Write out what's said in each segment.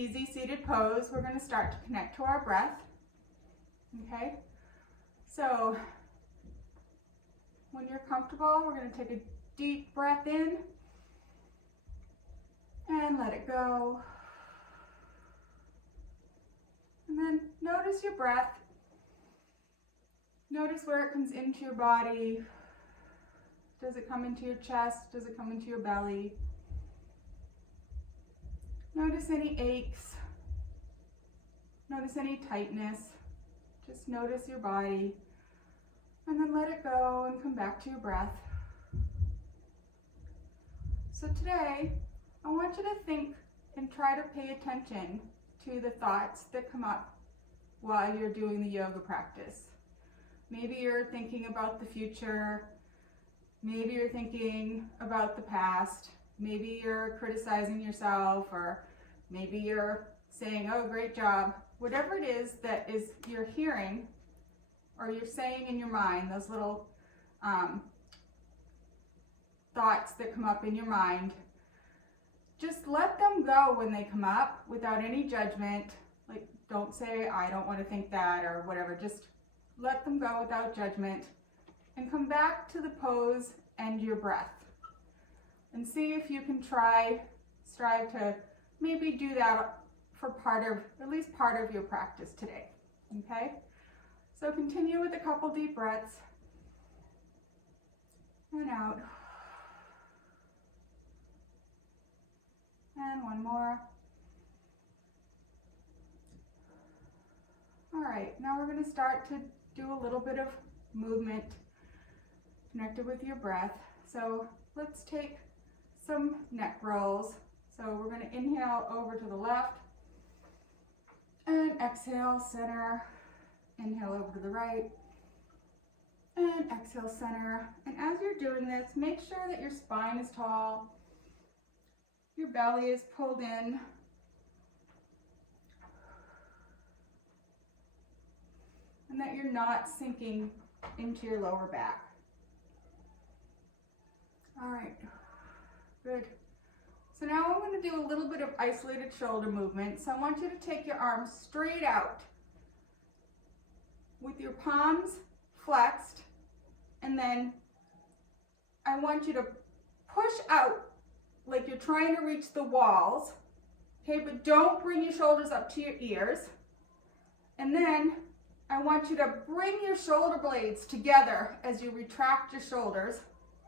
easy seated pose, we're going to start to connect to our breath. Okay, so when you're comfortable, we're going to take a deep breath in and let it go. And then notice your breath. Notice where it comes into your body. Does it come into your chest? Does it come into your belly? Notice any aches. Notice any tightness. Just notice your body. And then let it go and come back to your breath. So today, I want you to think and try to pay attention to the thoughts that come up while you're doing the yoga practice. Maybe you're thinking about the future. Maybe you're thinking about the past. Maybe you're criticizing yourself, or maybe you're saying, oh, great job. Whatever it is that you're hearing or you're saying in your mind, those little thoughts that come up in your mind, just let them go when they come up without any judgment. Like, don't say, I don't want to think that, or whatever. Just let them go without judgment and come back to the pose and your breath. And see if you can strive to maybe do that for at least part of your practice today. Okay? So continue with a couple deep breaths. And out. And one more. All right, now we're going to start to do a little bit of movement connected with your breath. So let's take some neck rolls. So we're going to inhale over to the left and exhale center. Inhale over to the right and exhale center. And as you're doing this, make sure that your spine is tall, your belly is pulled in, and that you're not sinking into your lower back. All right, good. So now I'm going to do a little bit of isolated shoulder movement. So I want you to take your arms straight out with your palms flexed, and then I want you to push out like you're trying to reach the walls, okay, but don't bring your shoulders up to your ears. And then I want you to bring your shoulder blades together as you retract your shoulders,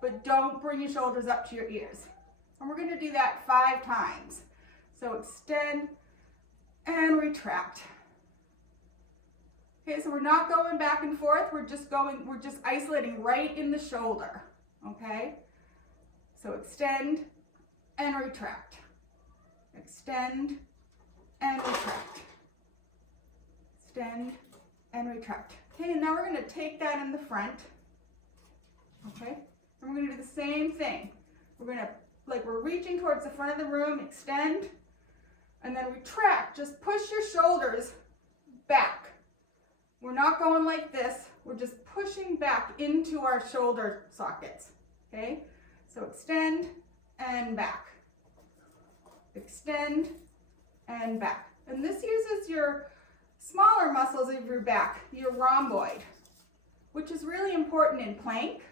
but don't bring your shoulders up to your ears. And we're going to do that 5 times. So extend and retract. Okay, so we're not going back and forth, we're just isolating right in the shoulder, okay? So extend and retract. Extend and retract. Extend and retract. Okay, and now we're going to take that in the front. Okay, and we're going to do the same thing. We're going to, like we're reaching towards the front of the room, extend, and then retract. Just push your shoulders back. We're not going like this. We're just pushing back into our shoulder sockets. Okay, so extend and back. Extend and back. And this uses your smaller muscles of your back, your rhomboid, which is really important in plank.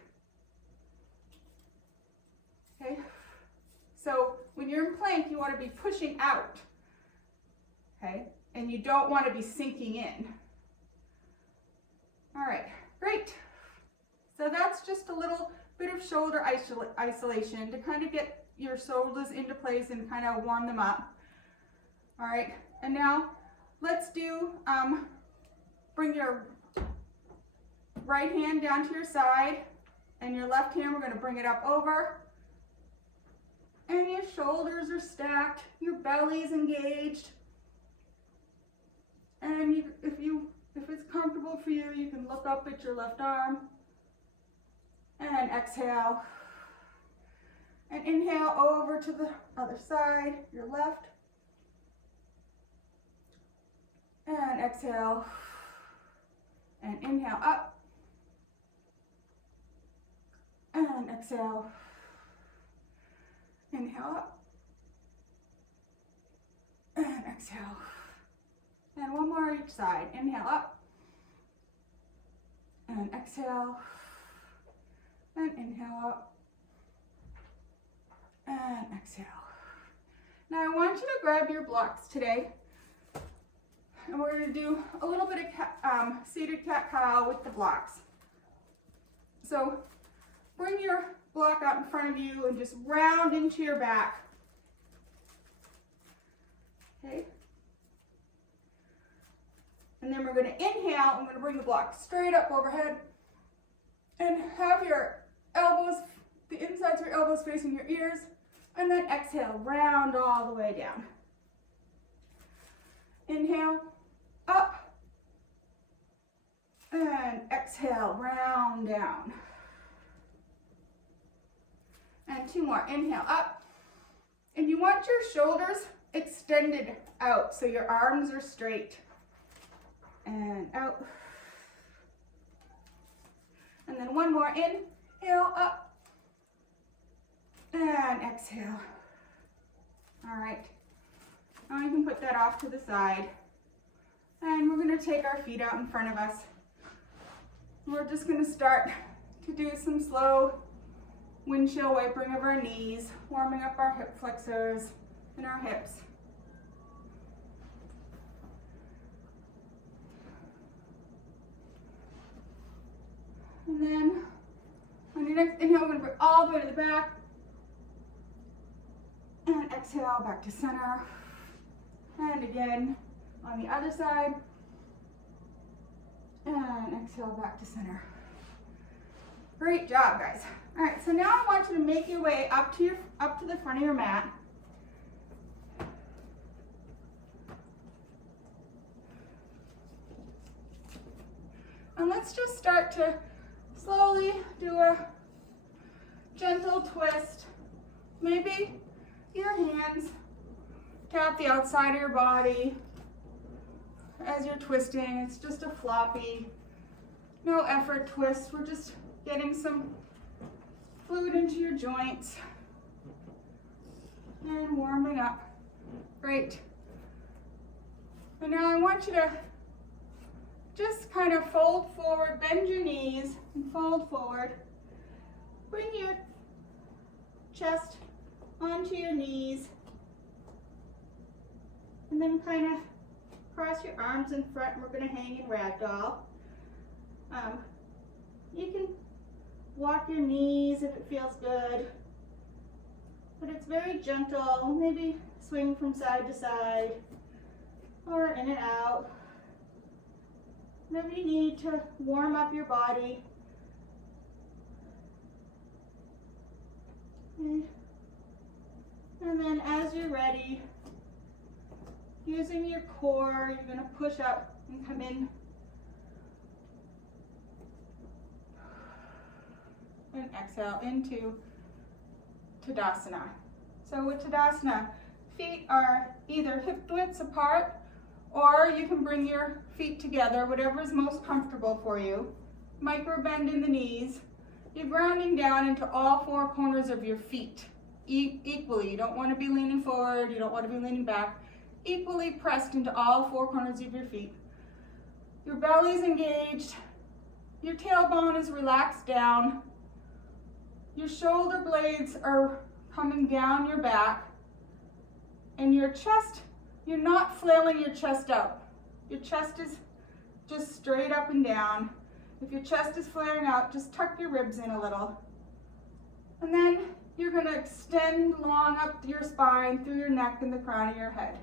Okay, so when you're in plank, you want to be pushing out, okay, and you don't want to be sinking in. All right, great. So that's just a little bit of shoulder isolation to kind of get your shoulders into place and kind of warm them up. All right, and now let's do, bring your right hand down to your side, and your left hand, we're going to bring it up over. And your shoulders are stacked, your belly is engaged. And if it's comfortable for you, you can look up at your left arm. And exhale. And inhale over to the other side, your left. And exhale. And inhale up. And exhale. Inhale up. and exhale. And one more each side. Inhale up, and exhale, and inhale up, and exhale. Now I want you to grab your blocks today, and we're going to do a little bit of seated cat-cow with the blocks. So bring your block out in front of you and just round into your back. Okay? And then we're going to inhale. I'm going to bring the block straight up overhead and have your elbows, the insides of your elbows facing your ears. And then exhale, round all the way down. Inhale, up. And exhale, round down. And two more. Inhale, up. And you want your shoulders extended out so your arms are straight. And out. And then one more. Inhale, up. And exhale. All right. Now you can put that off to the side. And we're going to take our feet out in front of us. We're just going to start to do some slow windshield wipering of our knees, warming up our hip flexors and our hips. And then on your next inhale, we're going to bring all the way to the back. And exhale, back to center. And again, on the other side. And exhale, back to center. Great job, guys. All right, so now I want you to make your way up to the front of your mat. And let's just start to slowly do a gentle twist. Maybe your hands tap the outside of your body as you're twisting. It's just a floppy, no effort twist. We're just getting some fluid into your joints and warming up. Great. And now I want you to just kind of fold forward, bend your knees and fold forward. Bring your chest onto your knees. And then kind of cross your arms in front, and we're going to hang in ragdoll. You can walk your knees if it feels good, but it's very gentle. Maybe swing from side to side or in and out. Whenever you need to warm up your body. Okay. And then as you're ready, using your core, you're going to push up and come in. And exhale into Tadasana. So with Tadasana, feet are either hip widths apart, or you can bring your feet together, whatever is most comfortable for you. Micro bend in the knees. You're grounding down into all four corners of your feet equally. You don't want to be leaning forward, you don't want to be leaning back. Equally pressed into all four corners of your feet. Your belly's engaged. Your tailbone is relaxed down. Your shoulder blades are coming down your back. And your chest, you're not flailing your chest out. Your chest is just straight up and down. If your chest is flaring out, just tuck your ribs in a little. And then you're going to extend long up your spine, through your neck and the crown of your head.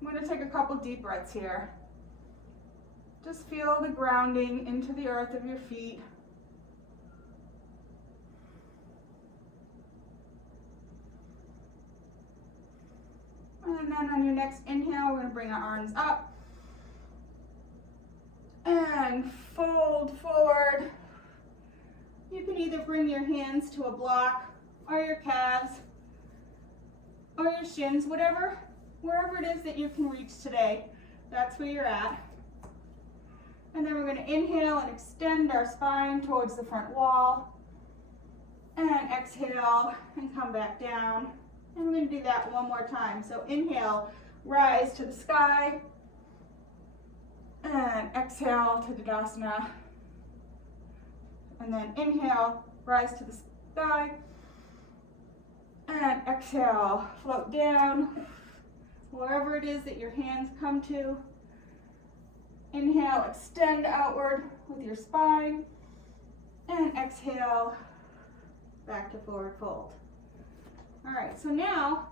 I'm going to take a couple deep breaths here. Just feel the grounding into the earth of your feet. And then on your next inhale, we're going to bring our arms up. And fold forward. You can either bring your hands to a block, or your calves, or your shins, wherever it is that you can reach today, that's where you're at. And then we're going to inhale and extend our spine towards the front wall. And exhale and come back down. And we're going to do that one more time. So inhale, rise to the sky. And exhale to Tadasana. And then inhale, rise to the sky. And exhale, float down, wherever it is that your hands come to. Inhale, extend outward with your spine. And exhale, back to forward fold. All right, so now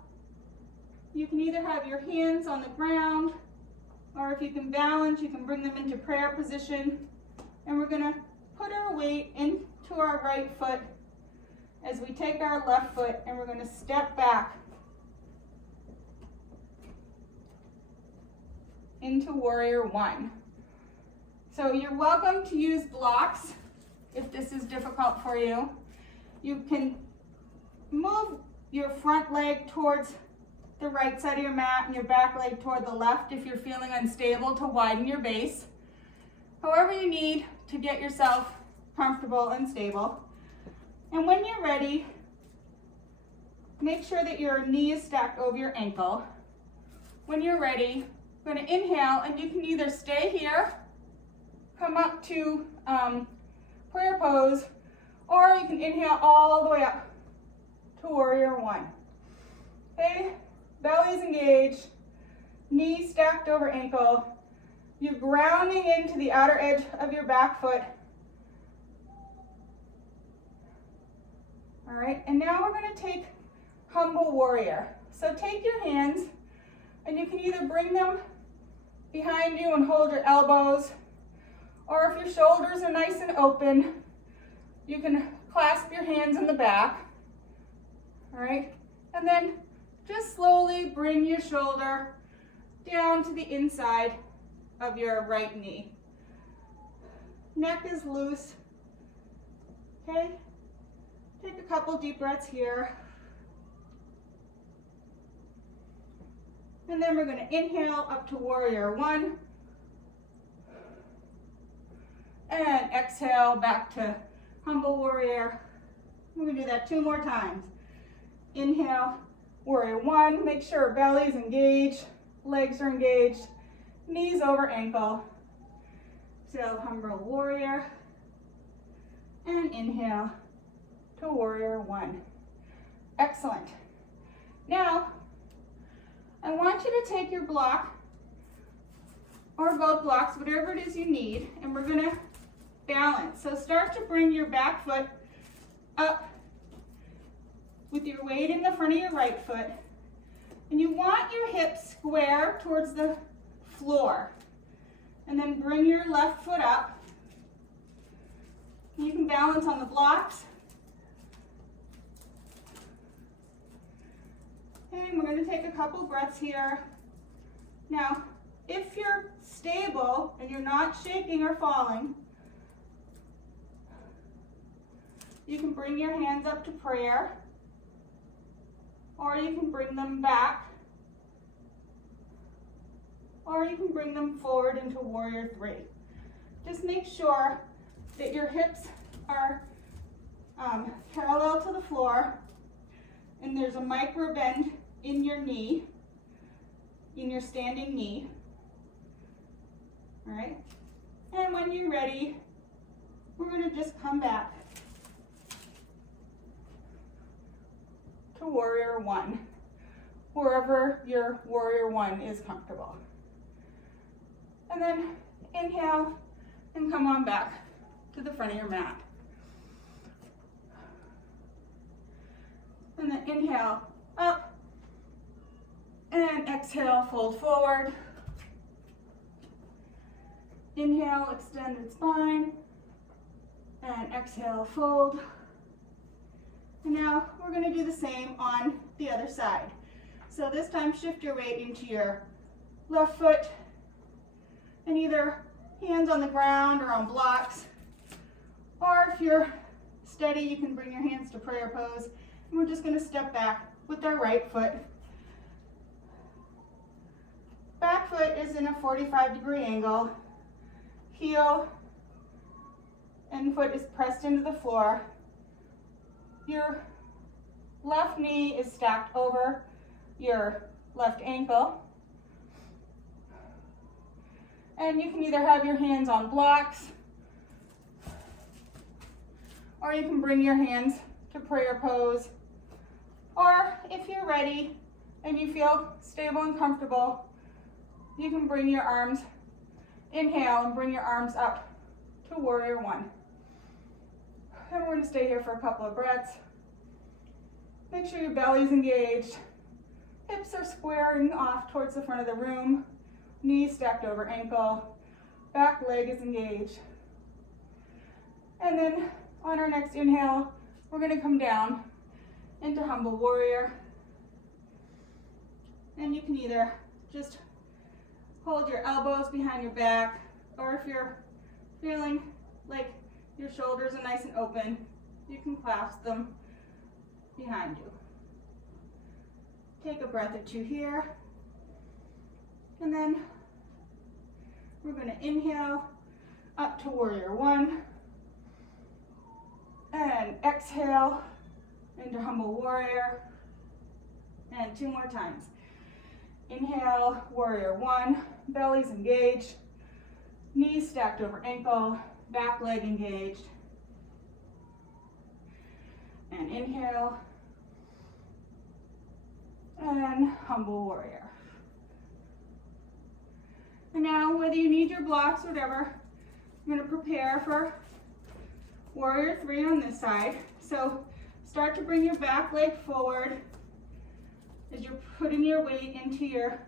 you can either have your hands on the ground, or if you can balance, you can bring them into prayer position. And we're gonna put our weight into our right foot as we take our left foot, and we're gonna step back into Warrior One. So you're welcome to use blocks if this is difficult for you. You can move your front leg towards the right side of your mat and your back leg toward the left if you're feeling unstable, to widen your base. However you need to get yourself comfortable and stable. And when you're ready, make sure that your knee is stacked over your ankle. When you're ready, I'm going to inhale, and you can either stay here, come up to prayer pose, or you can inhale all the way up to Warrior One. Okay, belly's engaged, knees stacked over ankle. You're grounding into the outer edge of your back foot. All right, and now we're going to take Humble Warrior. So take your hands, and you can either bring them behind you and hold your elbows, or if your shoulders are nice and open, you can clasp your hands in the back. All right, and then just slowly bring your shoulder down to the inside of your right knee. Neck is loose. Okay, take a couple deep breaths here. And then we're going to inhale up to Warrior One. And exhale back to Humble Warrior. We're going to do that 2 more times. Inhale, Warrior One. Make sure belly's engaged, legs are engaged, knees over ankle. Exhale, Humble Warrior. And inhale to Warrior One. Excellent. Now, I want you to take your block, or both blocks, whatever it is you need, and we're going to balance. So start to bring your back foot up with your weight in the front of your right foot, and you want your hips square towards the floor. And then bring your left foot up. You can balance on the blocks. And we're going to take a couple breaths here. Now, if you're stable and you're not shaking or falling, you can bring your hands up to prayer, or you can bring them back, or you can bring them forward into Warrior Three. Just make sure that your hips are parallel to the floor, and there's a micro bend in your knee, in your standing knee. All right, and when you're ready, we're going to just come back to Warrior One, wherever your Warrior One is comfortable. And then inhale and come on back to the front of your mat. And then inhale up, and exhale, fold forward. Inhale, extended spine, and exhale, fold. And now we're going to do the same on the other side. So this time shift your weight into your left foot, and either hands on the ground or on blocks, or if you're steady, you can bring your hands to prayer pose. And we're just going to step back with our right foot. Back foot is in a 45-degree angle. Heel and foot is pressed into the floor. Your left knee is stacked over your left ankle. And you can either have your hands on blocks, or you can bring your hands to prayer pose. Or if you're ready and you feel stable and comfortable, you can bring your arms, inhale and bring your arms up to warrior one. And we're gonna stay here for a couple of breaths. Make sure your belly's engaged. Hips are squaring off towards the front of the room. Knees stacked over ankle. Back leg is engaged. And then on our next inhale, we're gonna come down into humble warrior. And you can either just hold your elbows behind your back, or if you're feeling like your shoulders are nice and open, you can clasp them behind you. Take a breath or two here. And then we're going to inhale up to warrior one. And exhale into humble warrior. And 2 more times. Inhale, warrior one, belly's engaged, knees stacked over ankle, back leg engaged. And inhale, and humble warrior. And now, whether you need your blocks or whatever, I'm going to prepare for warrior three on this side. So start to bring your back leg forward as you're putting your weight into your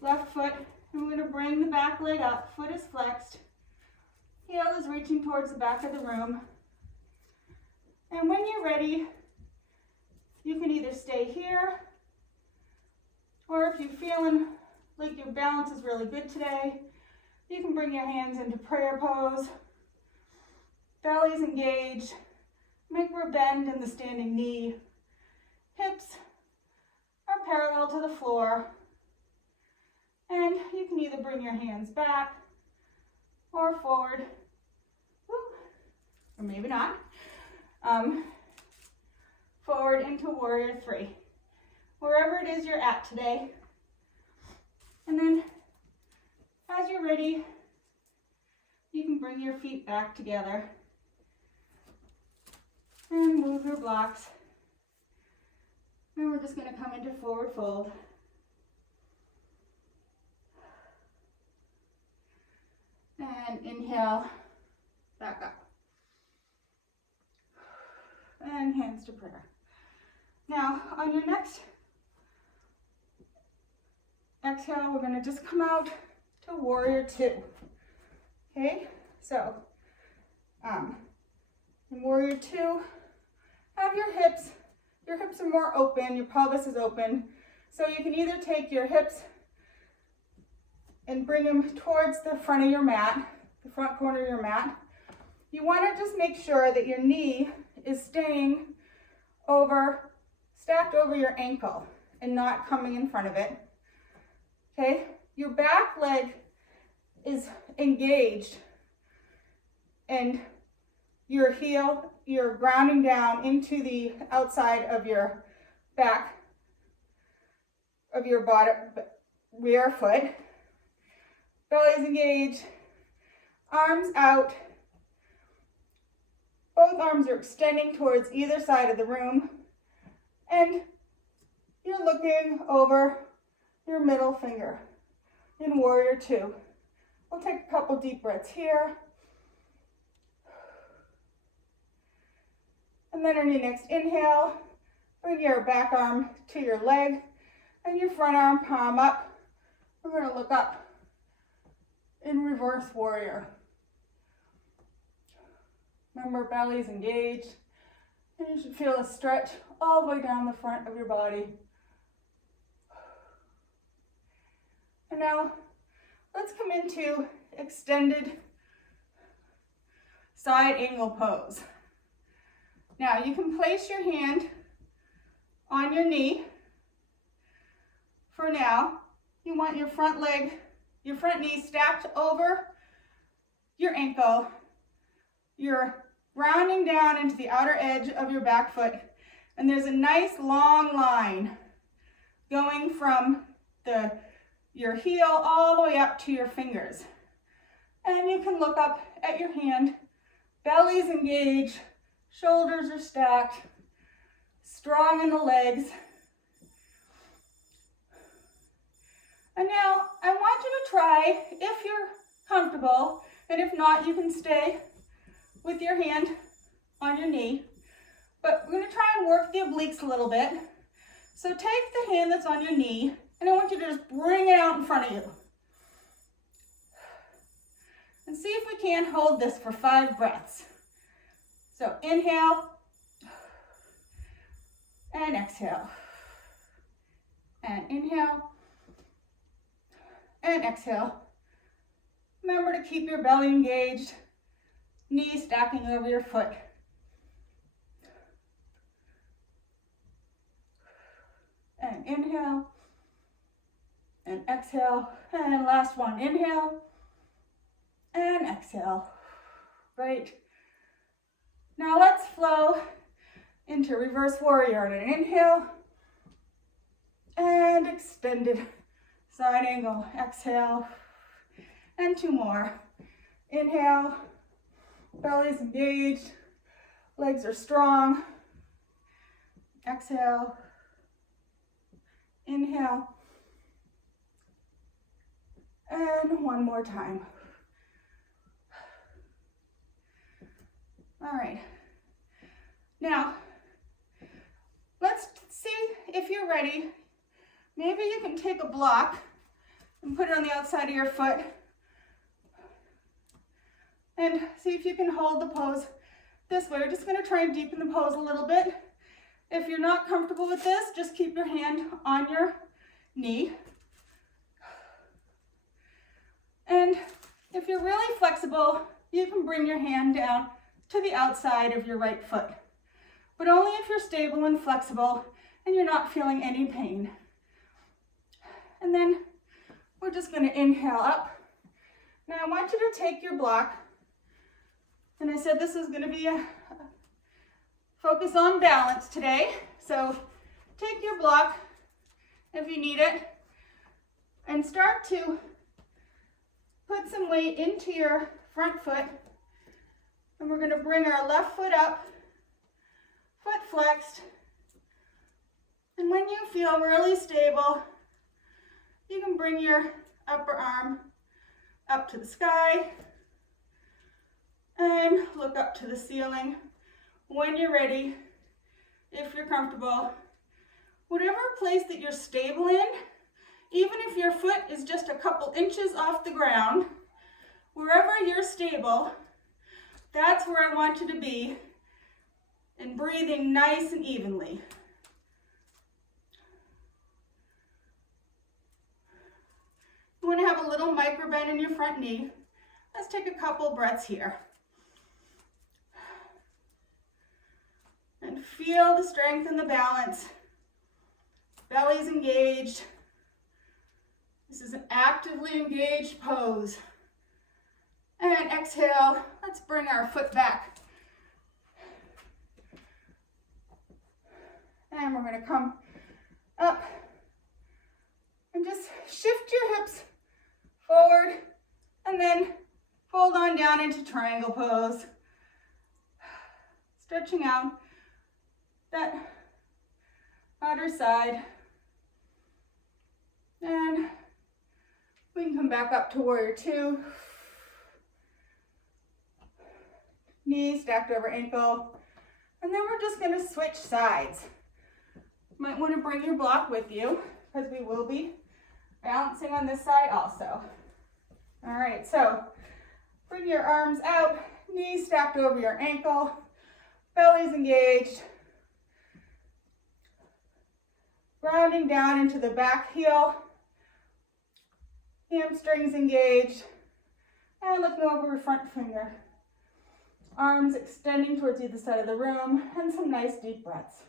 left foot. And we're going to bring the back leg up, foot is flexed, heel is reaching towards the back of the room. And when you're ready, you can either stay here, or if you're feeling like your balance is really good today, you can bring your hands into prayer pose. Belly's engaged. Make a bend in the standing knee. Hips are parallel to the floor. And you can either bring your hands back or forward, or maybe not. Forward into warrior three, wherever it is you're at today. And then as you're ready, you can bring your feet back together and move your blocks. And we're just going to come into forward fold. And inhale, back up. And hands to prayer. Now, on your next exhale, we're going to just come out to warrior two. Okay, so in warrior two, have your hips are more open, your pelvis is open. So you can either take your hips and bring them towards the front of your mat, the front corner of your mat. You want to just make sure that your knee is staying stacked over your ankle and not coming in front of it. Okay, your back leg is engaged and your heel, you're grounding down into the outside of your back of your bottom rear foot. Belly's engaged, arms out. Both arms are extending towards either side of the room, and you're looking over your middle finger in warrior two. We'll take a couple deep breaths here. And then on your next inhale, bring your back arm to your leg and your front arm palm up. We're going to look up in reverse warrior. Remember, belly's engaged, and you should feel a stretch all the way down the front of your body. And now, let's come into extended side angle pose. Now, you can place your hand on your knee. For now, you want your front knee stacked over your ankle. You're rounding down into the outer edge of your back foot, And there's a nice long line going from your heel all the way up to your fingers. And you can look up at your hand, belly's engaged, shoulders are stacked, strong in the legs. And now I want you to try, if you're comfortable, and if not, you can stay with your hand on your knee. But we're gonna try and work the obliques a little bit. So take the hand that's on your knee, and I want you to just bring it out in front of you. And see if we can hold this for 5 breaths. So inhale, and exhale. And inhale, and exhale. Remember to keep your belly engaged, knees stacking over your foot. And inhale, and exhale, and last one, inhale, and exhale. Great. Now let's flow into reverse warrior on an inhale, and extended side angle, exhale, and 2 more. Inhale, belly's engaged, legs are strong. Exhale, inhale, and 1 more time. All right, now let's see if you're ready. Maybe you can take a block and put it on the outside of your foot and see if you can hold the pose this way. We're just going to try and deepen the pose a little bit. If you're not comfortable with this, just keep your hand on your knee. And if you're really flexible, you can bring your hand down to the outside of your right foot, but only if you're stable and flexible and you're not feeling any pain. And then we're just going to inhale up. Now I want you to take your block, and I said this is going to be a focus on balance today. So take your block if you need it and start to put some weight into your front foot. And we're going to bring our left foot up, foot flexed. And when you feel really stable, you can bring your upper arm up to the sky and look up to the ceiling. When you're ready, if you're comfortable, whatever place that you're stable in, even if your foot is just a couple inches off the ground, wherever you're stable, that's where I want you to be, and breathing nice and evenly. You want to have a little micro bend in your front knee. Let's take a couple breaths here. And feel the strength and the balance. Belly's engaged. This is an actively engaged pose. And exhale, let's bring our foot back. And we're going to come up and just shift your hips forward and then fold on down into triangle pose. Stretching out that outer side. And we can come back up to warrior 2. Knees stacked over ankle. And then we're just going to switch sides. Might want to bring your block with you because we will be balancing on this side also. All right, so bring your arms out, knees stacked over your ankle, belly's engaged. Grounding down into the back heel, hamstrings engaged, and looking over your front finger. Arms extending towards either side of the room, and some nice deep breaths.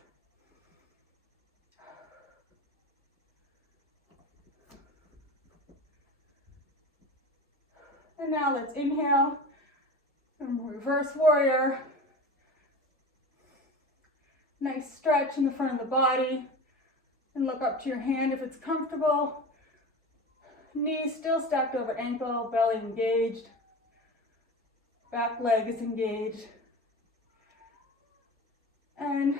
And now let's inhale, and reverse warrior. Nice stretch in the front of the body. And look up to your hand if it's comfortable. Knees still stacked over ankle, belly engaged. Back leg is engaged. And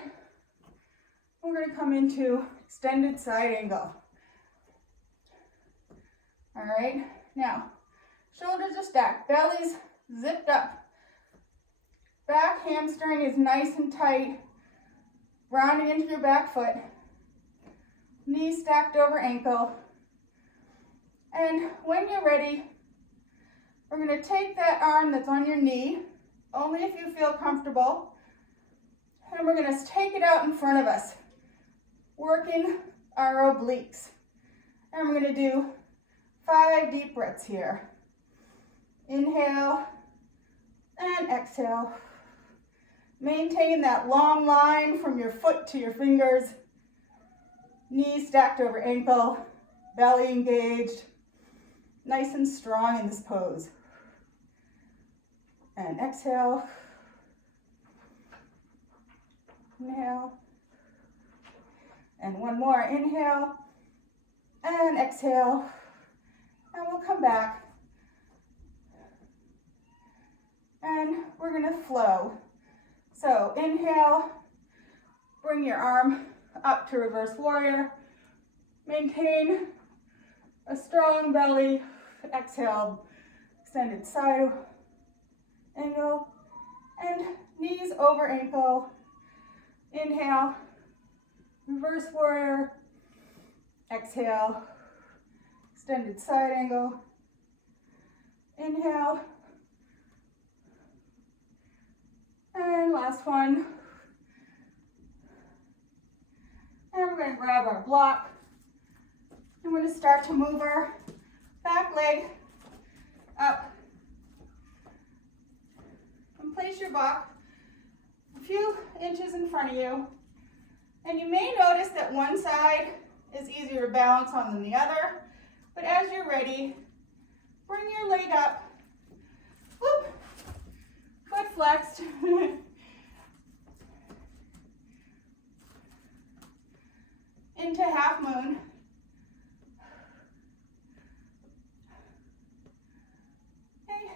we're going to come into extended side angle. All right, now shoulders are stacked, belly's zipped up. Back hamstring is nice and tight, rounding into your back foot. Knees stacked over ankle. And when you're ready, we're going to take that arm that's on your knee, only if you feel comfortable, and we're going to take it out in front of us, working our obliques. And we're going to do 5 deep breaths here. Inhale and exhale. Maintain that long line from your foot to your fingers. Knees stacked over ankle, belly engaged. Nice and strong in this pose. And exhale. Inhale. And one more. Inhale and exhale. And we'll come back. And we're going to flow. So inhale, bring your arm up to reverse warrior. Maintain a strong belly. Exhale, extended side angle. And knees over ankle. Inhale, reverse warrior. Exhale, extended side angle. Inhale. And last one. And we're going to grab our block. And we're going to start to move our back leg up. And place your block a few inches in front of you. And you may notice that one side is easier to balance on than the other. But as you're ready, bring your leg up. Whoop. Foot flexed. Into half moon. Okay.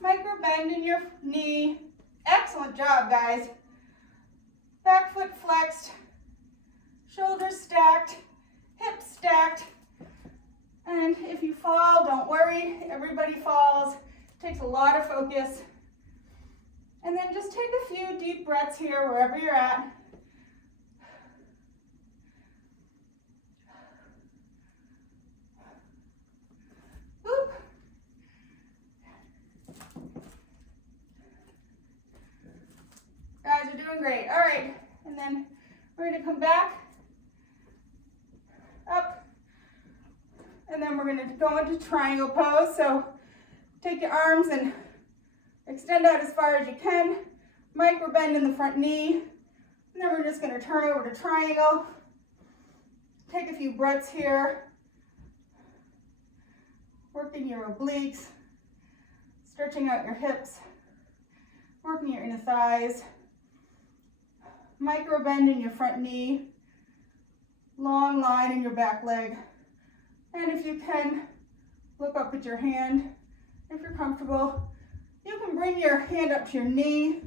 Micro bend in your knee. Excellent job, guys. Back foot flexed. Shoulders stacked. Hips stacked. And if you fall, don't worry. Everybody falls. Takes a lot of focus. And then just take a few deep breaths here wherever you're at. Whoop. Guys, you're doing great. All right, and then we're going to come back, up, and then we're going to go into triangle pose. So take your arms and extend out as far as you can. Micro bend in the front knee. And then we're just going to turn over to triangle. Take a few breaths here. Working your obliques. Stretching out your hips. Working your inner thighs. Micro bend in your front knee. Long line in your back leg. And if you can, look up at your hand. If you're comfortable, you can bring your hand up to your knee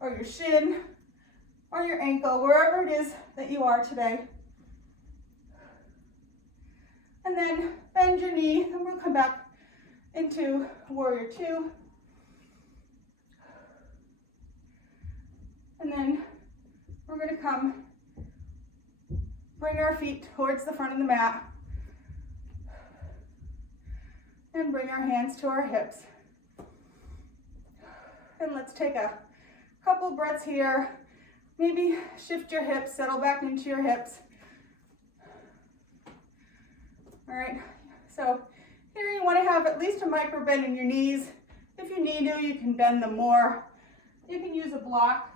or your shin or your ankle, wherever it is that you are today. And then bend your knee, and we'll come back into warrior 2. And then we're going to come, bring our feet towards the front of the mat, and bring our hands to our hips. And let's take a couple breaths here. Maybe shift your hips, settle back into your hips. All right, so here you want to have at least a micro bend in your knees. If you need to, you can bend them more. You can use a block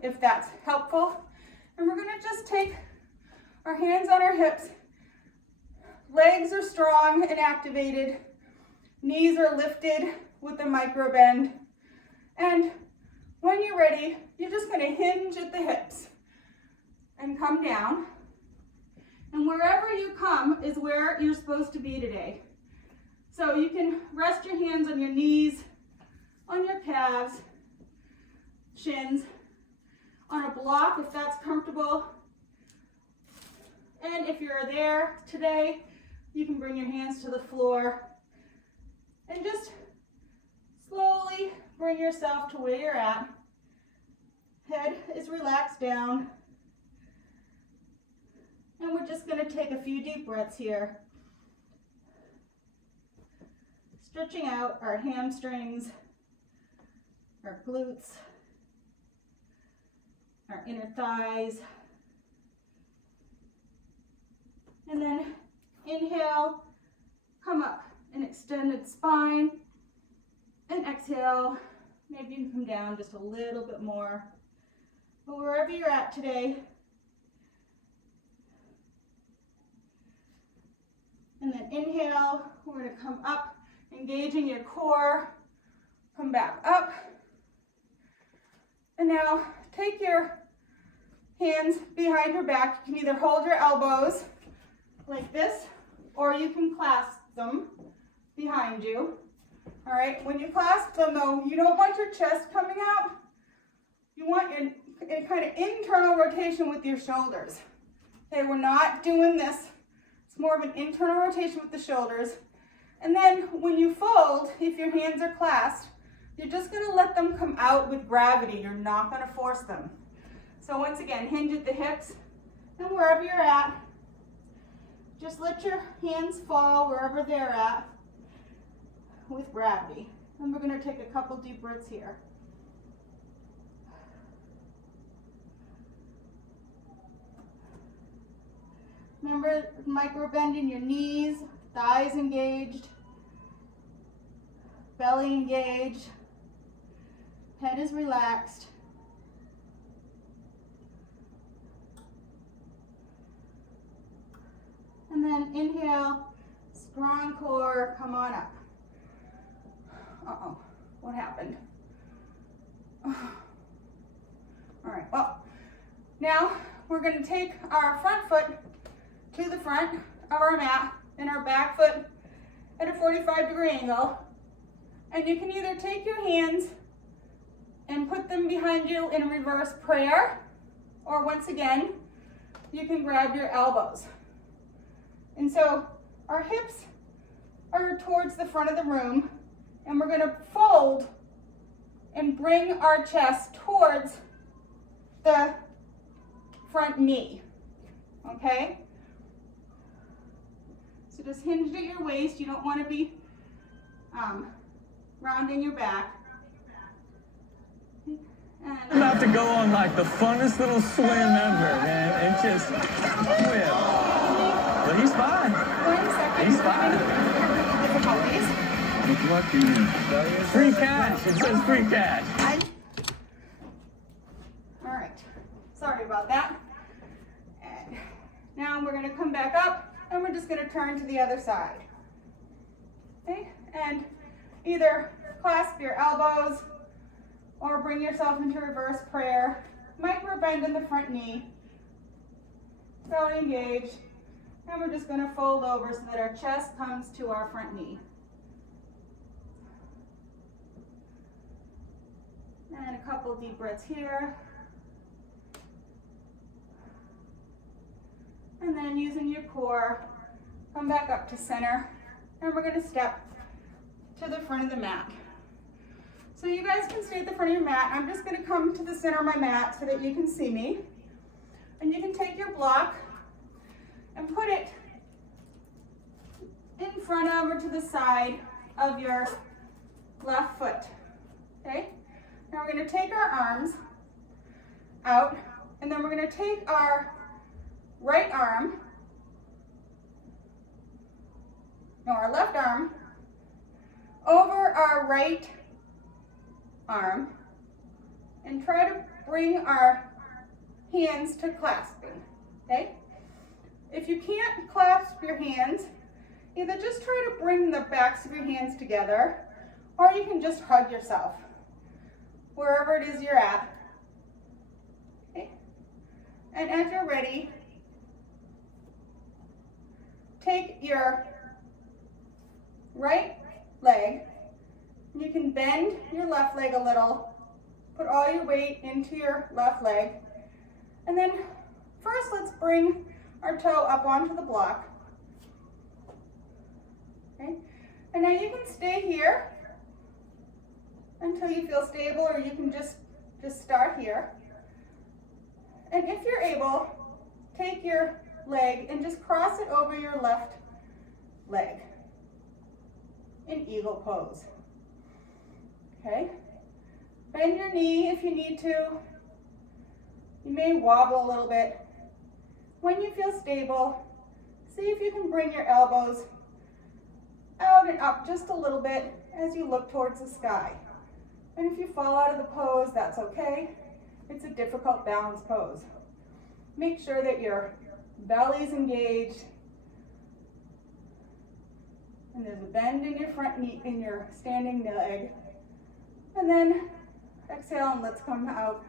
if that's helpful. And we're going to just take our hands on our hips. Legs are strong and activated. Knees are lifted with a micro bend. And when you're ready, you're just going to hinge at the hips and come down. And wherever you come is where you're supposed to be today. So you can rest your hands on your knees, on your calves, shins, on a block if that's comfortable. And if you're there today, you can bring your hands to the floor and just slowly bring yourself to where you're at. Head is relaxed down. And we're just going to take a few deep breaths here. Stretching out our hamstrings, our glutes, our inner thighs. And then inhale, come up, an extended spine. And exhale, maybe you can come down just a little bit more. But wherever you're at today, and then inhale, we're going to come up, engaging your core, come back up. And now take your hands behind your back. You can either hold your elbows like this, or you can clasp them behind you. All right, when you clasp them though, you don't want your chest coming out. You want a kind of internal rotation with your shoulders. Okay, we're not doing this. It's more of an internal rotation with the shoulders. And then when you fold, if your hands are clasped, you're just going to let them come out with gravity. You're not going to force them. So once again, hinge at the hips, and wherever you're at, just let your hands fall wherever they're at with gravity. And we're going to take a couple deep breaths here. Remember, micro bend in your knees, thighs engaged, belly engaged, head is relaxed. And then inhale, strong core, come on up. Uh-oh, what happened? All right, well, now we're going to take our front foot to the front of our mat and our back foot at a 45-degree angle. And you can either take your hands and put them behind you in a reverse prayer, or once again, you can grab your elbows. And so our hips are towards the front of the room, and we're going to fold and bring our chest towards the front knee, okay? So just hinge at your waist. You don't want to be rounding your back. And I'm about to go on like the funnest little swim ever, man. It just swim. But he's fine. 1 second. He's fine. Difficulties. Look lucky. Free cash. It says free cash. All right. Sorry about that. And now we're going to come back up, and we're just going to turn to the other side. Okay? And either clasp your elbows or bring yourself into reverse prayer. Micro bend in the front knee. Belly engaged. And we're just going to fold over so that our chest comes to our front knee. And a couple deep breaths here. And then using your core, come back up to center. And we're going to step to the front of the mat. So you guys can stay at the front of your mat. I'm just going to come to the center of my mat so that you can see me. And you can take your block and put it in front of or to the side of your left foot. Okay? Now we're going to take our arms out, and then we're going to take our right arm, no, our left arm, over our right arm, and try to bring our hands to clasping, okay? If you can't clasp your hands, either just try to bring the backs of your hands together, or you can just hug yourself, wherever it is you're at. And as you're ready, take your right leg, and you can bend your left leg a little, put all your weight into your left leg, and then first let's bring our toe up onto the block. Okay, and now you can stay here until you feel stable, or you can just start here. And if you're able, take your leg and just cross it over your left leg in eagle pose. Okay, bend your knee if you need to. You may wobble a little bit. When you feel stable, see if you can bring your elbows out and up just a little bit as you look towards the sky. And if you fall out of the pose, that's okay. It's a difficult balance pose. Make sure that your belly's engaged, and there's a bend in your front knee, in your standing leg. And then exhale, and let's come out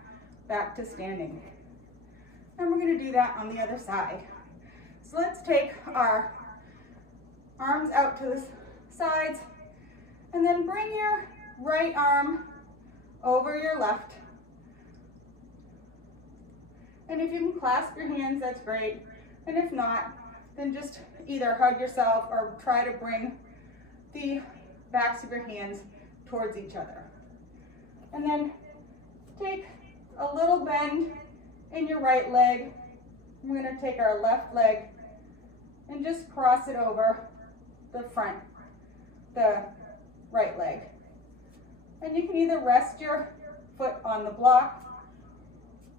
back to standing. And we're going to do that on the other side. So let's take our arms out to the sides, and then bring your right arm over your left. And if you can clasp your hands, that's great. And if not, then just either hug yourself or try to bring the backs of your hands towards each other. And then take a little bend in your right leg. We're going to take our left leg and just cross it over the right leg. And you can either rest your foot on the block.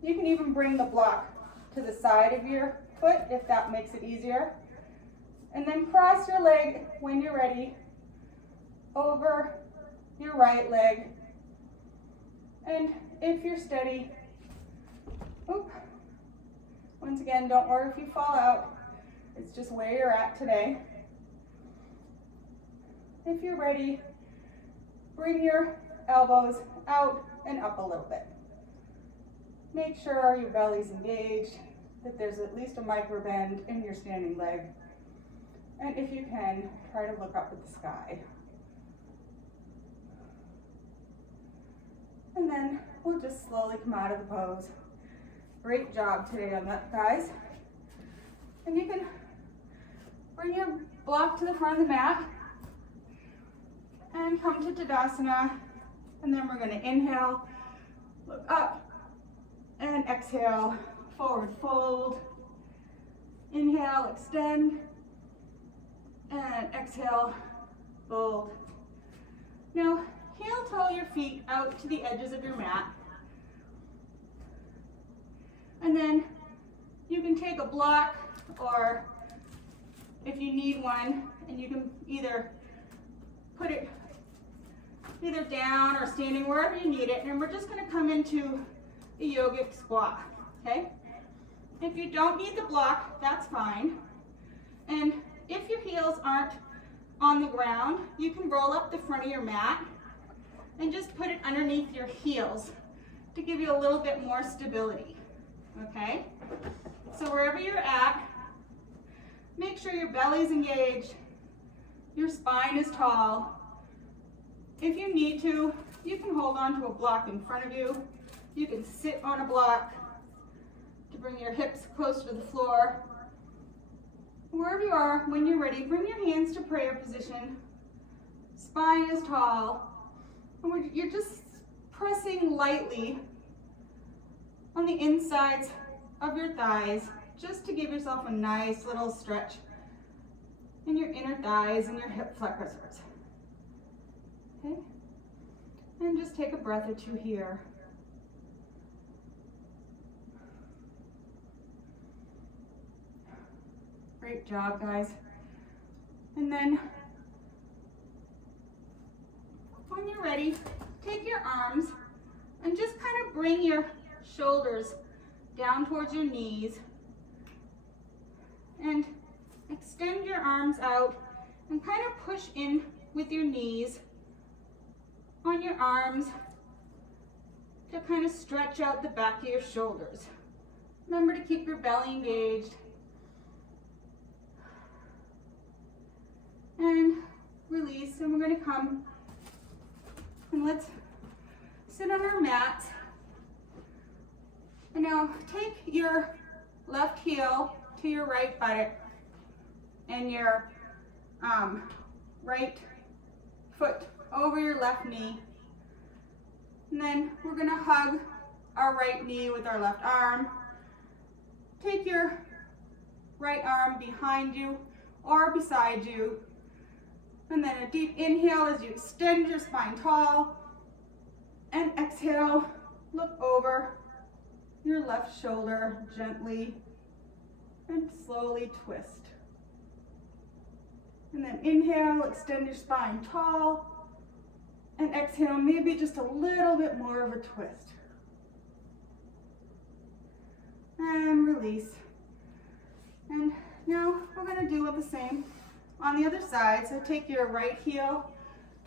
You can even bring the block to the side of your foot if that makes it easier. And then cross your leg when you're ready over your right leg. And if you're steady, once again, don't worry if you fall out. It's just where you're at today. If you're ready, bring your elbows out and up a little bit. Make sure your belly's engaged, that there's at least a micro bend in your standing leg. And if you can, try to look up at the sky. And then we'll just slowly come out of the pose. Great job today on that, guys. And you can bring your block to the front of the mat and come to Tadasana. And then we're going to inhale, look up, and exhale, forward fold. Inhale, extend, and exhale, fold. Now, heel toe your feet out to the edges of your mat. And then you can take a block, or if you need one, and you can either put it either down or standing, wherever you need it. And we're just going to come into a yogic squat, okay? If you don't need the block, that's fine. And if your heels aren't on the ground, you can roll up the front of your mat and just put it underneath your heels to give you a little bit more stability, okay? So wherever you're at, make sure your belly's engaged, your spine is tall. If you need to, you can hold on to a block in front of you. You can sit on a block to bring your hips close to the floor. Wherever you are, when you're ready, bring your hands to prayer position. Spine is tall. And you're just pressing lightly on the insides of your thighs, just to give yourself a nice little stretch in your inner thighs and your hip flexors. Okay? And just take a breath or two here. Great job, guys. And then, when you're ready, take your arms and just kind of bring your shoulders down towards your knees and extend your arms out and kind of push in with your knees on your arms to kind of stretch out the back of your shoulders. Remember to keep your belly engaged. And release, and we're going to come and let's sit on our mat. And now take your left heel to your right buttock and your right foot over your left knee. And then we're going to hug our right knee with our left arm. Take your right arm behind you or beside you. And then a deep inhale as you extend your spine tall. And exhale, look over your left shoulder gently and slowly twist. And then inhale, extend your spine tall. And exhale, maybe just a little bit more of a twist. And release. And now we're going to do the same on the other side. So take your right heel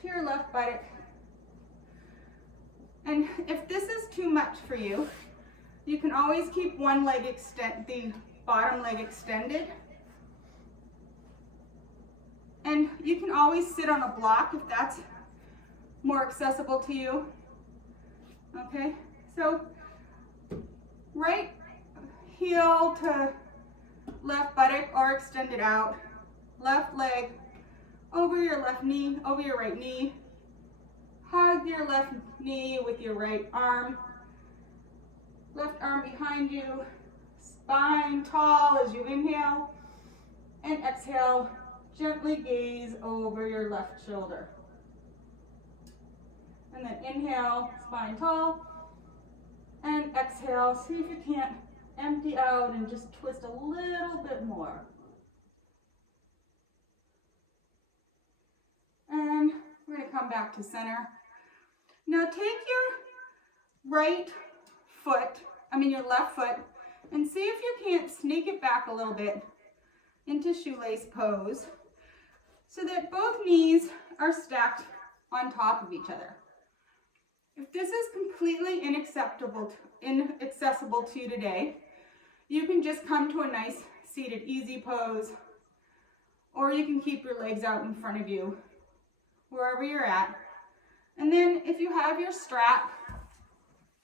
to your left buttock. And if this is too much for you, you can always keep one leg the bottom leg extended. And you can always sit on a block if that's more accessible to you. Okay, so right heel to left buttock or extend it out. Left leg over your left knee, over your right knee. Hug your left knee with your right arm. Left arm behind you. Spine tall as you inhale. And exhale, gently gaze over your left shoulder. And then inhale, spine tall. And exhale, see if you can't empty out and just twist a little bit more. And we're going to come back to center. Now take your your left foot, and see if you can't sneak it back a little bit into shoelace pose so that both knees are stacked on top of each other. If this is completely inaccessible to you today, you can just come to a nice seated easy pose, or you can keep your legs out in front of you, wherever you're at. And then if you have your strap,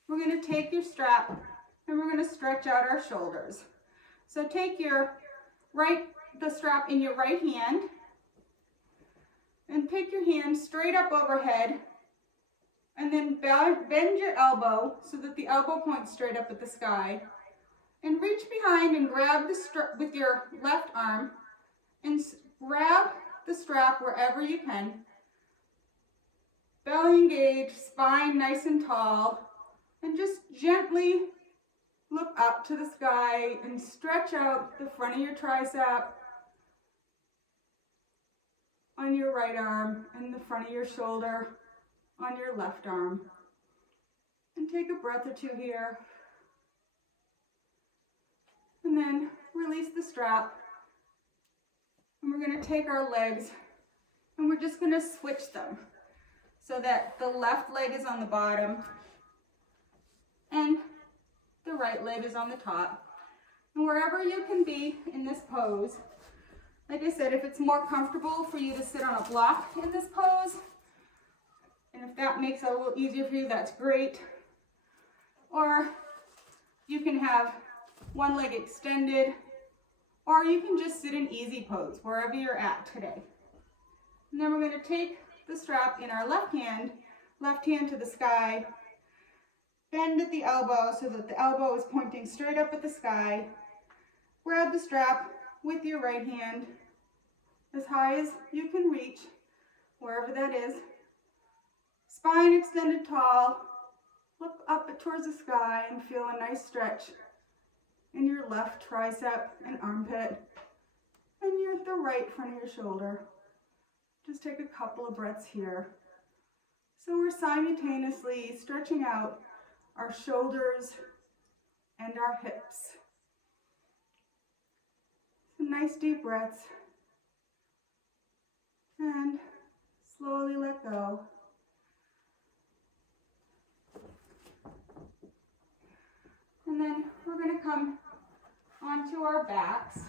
we're going to take your strap and we're going to stretch out our shoulders. So take the strap in your right hand and pick your hand straight up overhead, and then bend your elbow so that the elbow points straight up at the sky, and reach behind and grab the strap with your left arm and grab the strap wherever you can. Belly engaged, spine nice and tall, and just gently look up to the sky and stretch out the front of your tricep on your right arm and the front of your shoulder on your left arm. And take a breath or two here. And then release the strap. And we're going to take our legs and we're just going to switch them so that the left leg is on the bottom and the right leg is on the top. And wherever you can be in this pose, like I said, if it's more comfortable for you to sit on a block in this pose, and if that makes it a little easier for you, that's great. Or you can have one leg extended, or you can just sit in easy pose wherever you're at today. And then we're going to take the strap in our left hand to the sky, bend at the elbow so that the elbow is pointing straight up at the sky. Grab the strap with your right hand as high as you can reach, wherever that is. Spine extended tall. Look up towards the sky and feel a nice stretch in your left tricep and armpit and the right front of your shoulder. Just take a couple of breaths here. So we're simultaneously stretching out our shoulders and our hips. Some nice deep breaths. And slowly let go. And then we're going to come onto our backs.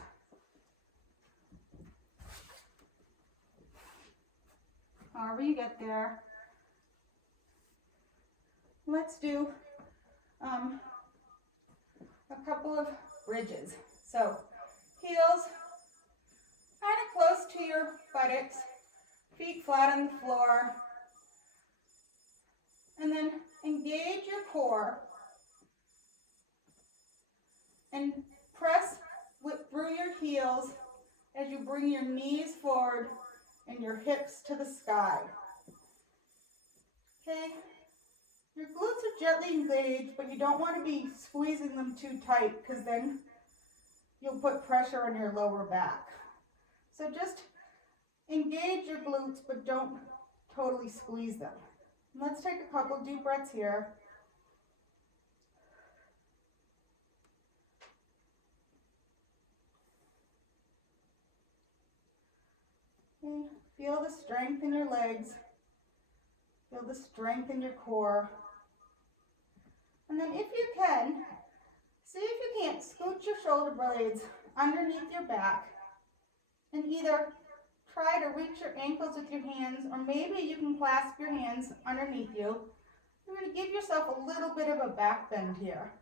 However you get there. Let's do a couple of bridges. So heels kind of close to your buttocks, feet flat on the floor, and then engage your core and press through your heels as you bring your knees forward and your hips to the sky. Okay? Your glutes are gently engaged, but you don't want to be squeezing them too tight because then you'll put pressure on your lower back. So just engage your glutes, but don't totally squeeze them. Let's take a couple deep breaths here. Okay. Feel the strength in your legs. Feel the strength in your core. And then if you can, see if you can't scoot your shoulder blades underneath your back and either try to reach your ankles with your hands, or maybe you can clasp your hands underneath you. You're going to give yourself a little bit of a back bend here.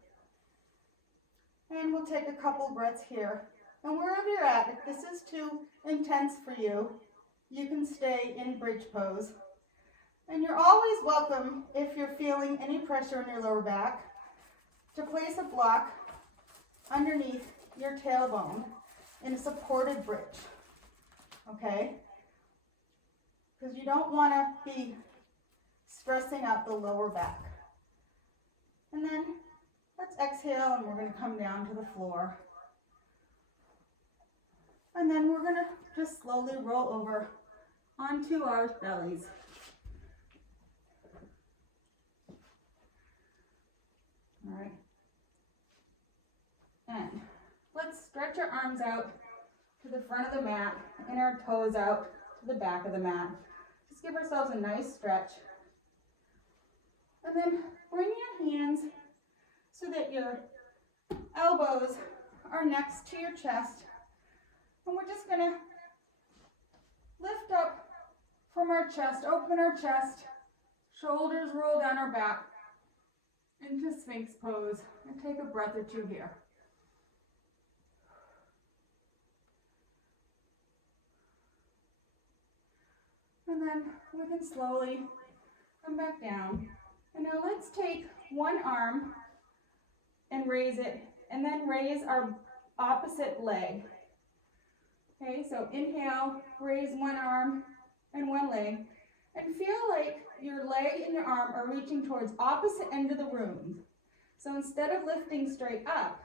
And we'll take a couple breaths here. And wherever you're at, if this is too intense for you, you can stay in bridge pose. And you're always welcome, if you're feeling any pressure in your lower back, to place a block underneath your tailbone in a supported bridge. Okay? Because you don't want to be stressing out the lower back. And then let's exhale, and we're going to come down to the floor. And then we're going to just slowly roll over onto our bellies. All right. And let's stretch our arms out to the front of the mat and our toes out to the back of the mat. Just give ourselves a nice stretch. And then bring your hands so that your elbows are next to your chest. And we're just going to lift up from our chest, open our chest, shoulders roll down our back into Sphinx pose, and take a breath or two here. And then we can slowly come back down. And now let's take one arm and raise it, and then raise our opposite leg. Okay, so inhale, raise one arm and one leg, and feel like your leg and your arm are reaching towards opposite end of the room. So instead of lifting straight up,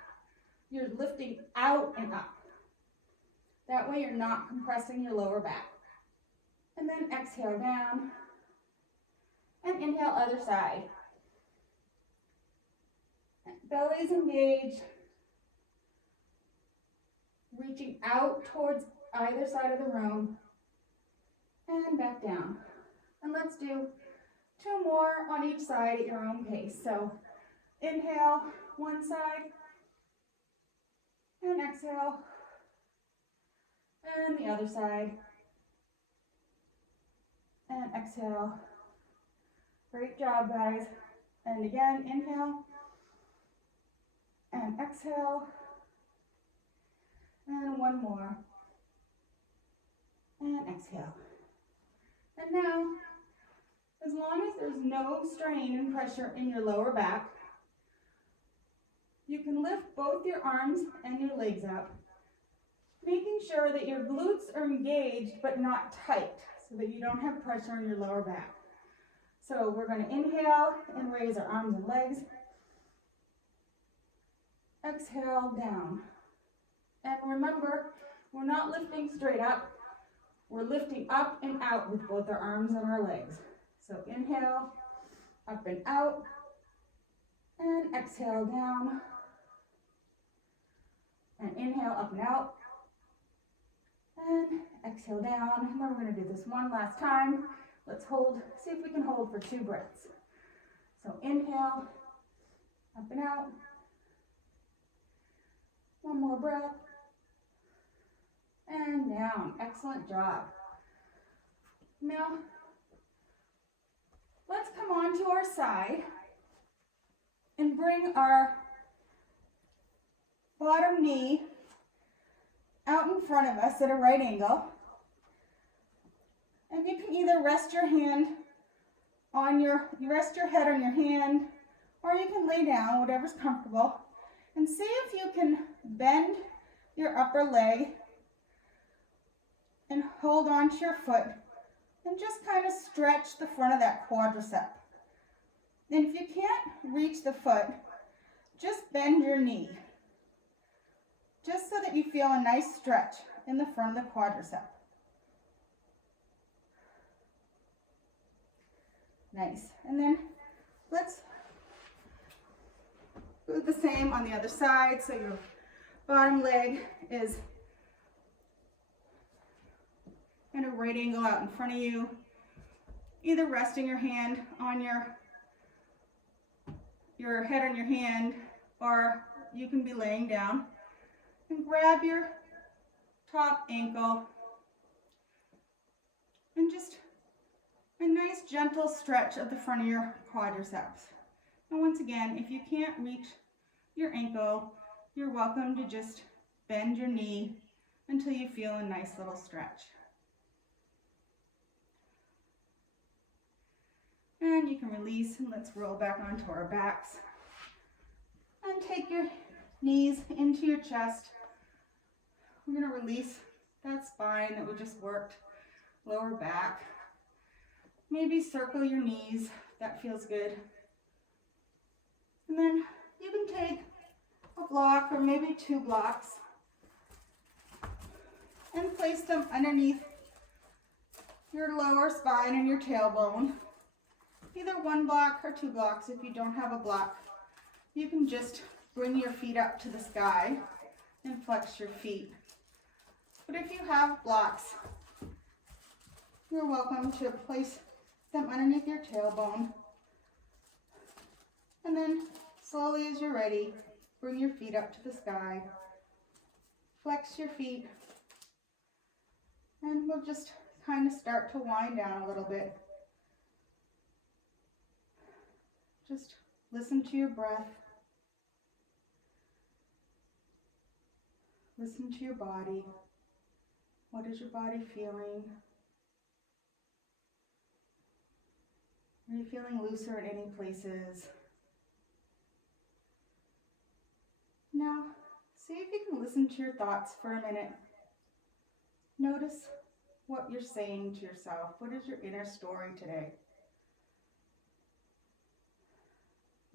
you're lifting out and up. That way you're not compressing your lower back. And then exhale down, and inhale other side. Belly's engaged, reaching out towards either side of the room, and back down. And let's do two more on each side at your own pace. So inhale one side, and exhale, and the other side, and exhale. Great job, guys. And again, inhale, and exhale, and one more, and exhale. And now, as long as there's no strain and pressure in your lower back, you can lift both your arms and your legs up, making sure that your glutes are engaged but not tight, so that you don't have pressure on your lower back. So we're going to inhale and raise our arms and legs. Exhale down. And remember, we're not lifting straight up. We're lifting up and out with both our arms and our legs. So inhale, up and out, and exhale down. And inhale, up and out, and exhale down. And then we're going to do this one last time. Let's hold, see if we can hold for 2 breaths. So inhale, up and out, One more breath. And down. Excellent job. Now, let's come on to our side and bring our bottom knee out in front of us at a right angle. And you can either rest your head on your hand, or you can lay down, whatever's comfortable, and see if you can bend your upper leg and hold on to your foot and just kind of stretch the front of that quadricep. And if you can't reach the foot, just bend your knee, just so that you feel a nice stretch in the front of the quadricep. Nice. And then let's do the same on the other side. So your bottom leg is in a right angle out in front of you, either resting your hand on your head on your hand, or you can be laying down and grab your top ankle and just a nice gentle stretch of the front of your quadriceps. And once again, if you can't reach your ankle, you're welcome to just bend your knee until you feel a nice little stretch. And you can release, and let's roll back onto our backs. And take your knees into your chest. We're going to release that spine that we just worked, lower back. Maybe circle your knees, that feels good. And then you can take a block or maybe 2 blocks and place them underneath your lower spine and your tailbone. Either 1 block or 2 blocks. If you don't have a block, you can just bring your feet up to the sky and flex your feet. But if you have blocks, you're welcome to place them underneath your tailbone. And then slowly as you're ready, bring your feet up to the sky. Flex your feet. And we'll just kind of start to wind down a little bit. Just listen to your breath. Listen to your body. What is your body feeling? Are you feeling looser in any places? Now, see if you can listen to your thoughts for a minute. Notice what you're saying to yourself. What is your inner story today?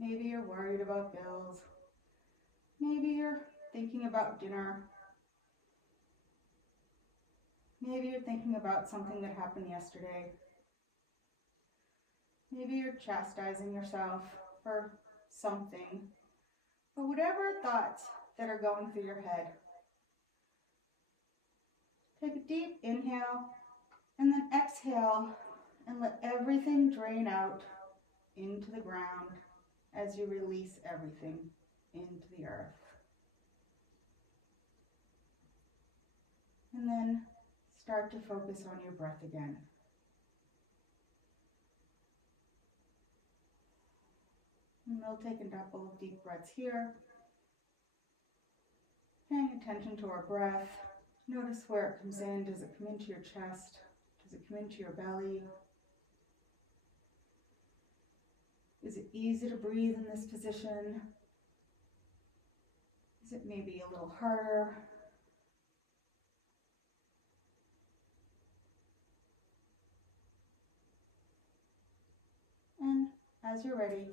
Maybe you're worried about bills. Maybe you're thinking about dinner. Maybe you're thinking about something that happened yesterday. Maybe you're chastising yourself for something. But whatever thoughts that are going through your head, take a deep inhale and then exhale and let everything drain out into the ground as you release everything into the earth. And then start to focus on your breath again. And we'll take a couple of deep breaths here. Paying attention to our breath. Notice where it comes in. Does it come into your chest? Does it come into your belly? Is it easy to breathe in this position? Is it maybe a little harder? And as you're ready,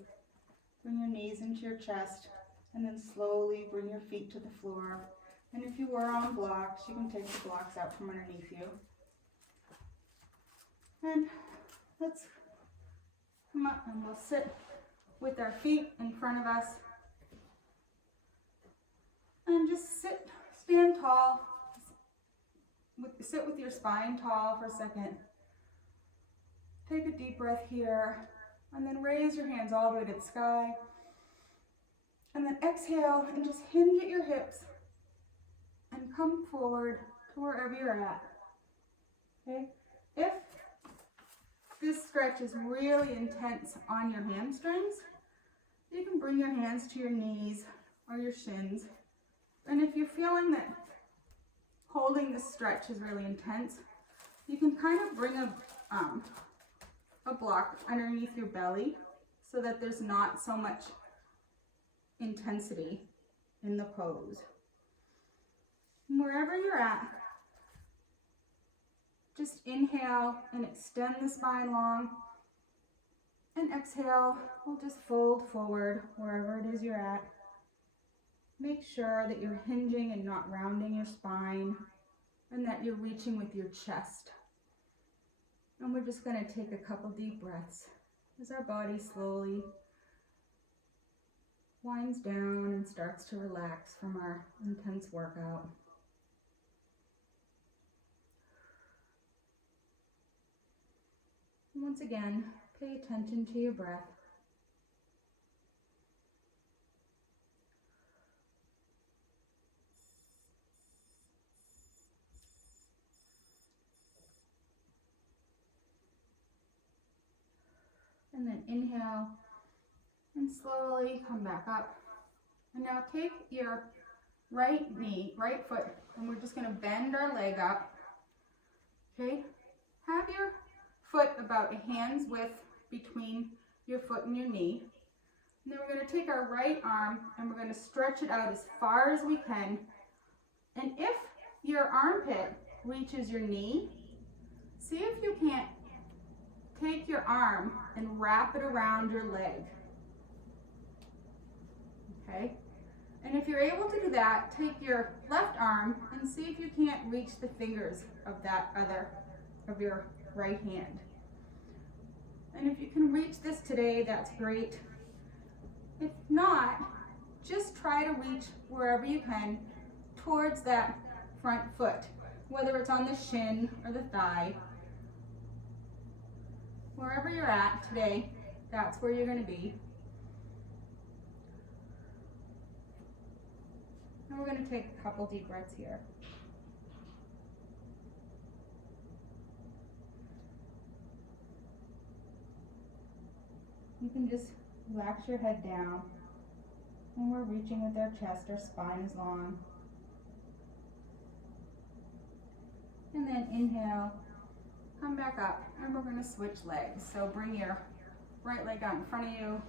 bring your knees into your chest and then slowly bring your feet to the floor. And if you were on blocks, you can take the blocks out from underneath you. And let's come up and we'll sit with our feet in front of us. And just stand tall. Sit with your spine tall for a second. Take a deep breath here. And then raise your hands all the way to the sky. And then exhale and just hinge at your hips come forward to wherever you're at. Okay? If this stretch is really intense on your hamstrings, you can bring your hands to your knees or your shins. And if you're feeling that holding this stretch is really intense, you can kind of bring a block underneath your belly so that there's not so much intensity in the pose. And wherever you're at, just inhale and extend the spine long, and exhale, we'll just fold forward wherever it is you're at. Make sure that you're hinging and not rounding your spine, and that you're reaching with your chest. And we're just going to take a couple deep breaths as our body slowly winds down and starts to relax from our intense workout. And once again, pay attention to your breath. And then inhale and slowly come back up. And now take your right foot, and we're just going to bend our leg up. Okay? Have your foot about a hand's width between your foot and your knee. And then we're going to take our right arm and we're going to stretch it out as far as we can. And if your armpit reaches your knee, see if you can't take your arm and wrap it around your leg. Okay? And if you're able to do that, take your left arm and see if you can't reach the fingers of your right hand. And if you can reach this today, that's great. If not, just try to reach wherever you can towards that front foot, whether it's on the shin or the thigh. Wherever you're at today, that's where you're going to be. And we're going to take a couple deep breaths here. You can just relax your head down. And we're reaching with our chest, our spine is long. And then inhale, come back up, and we're going to switch legs. So bring your right leg out in front of you,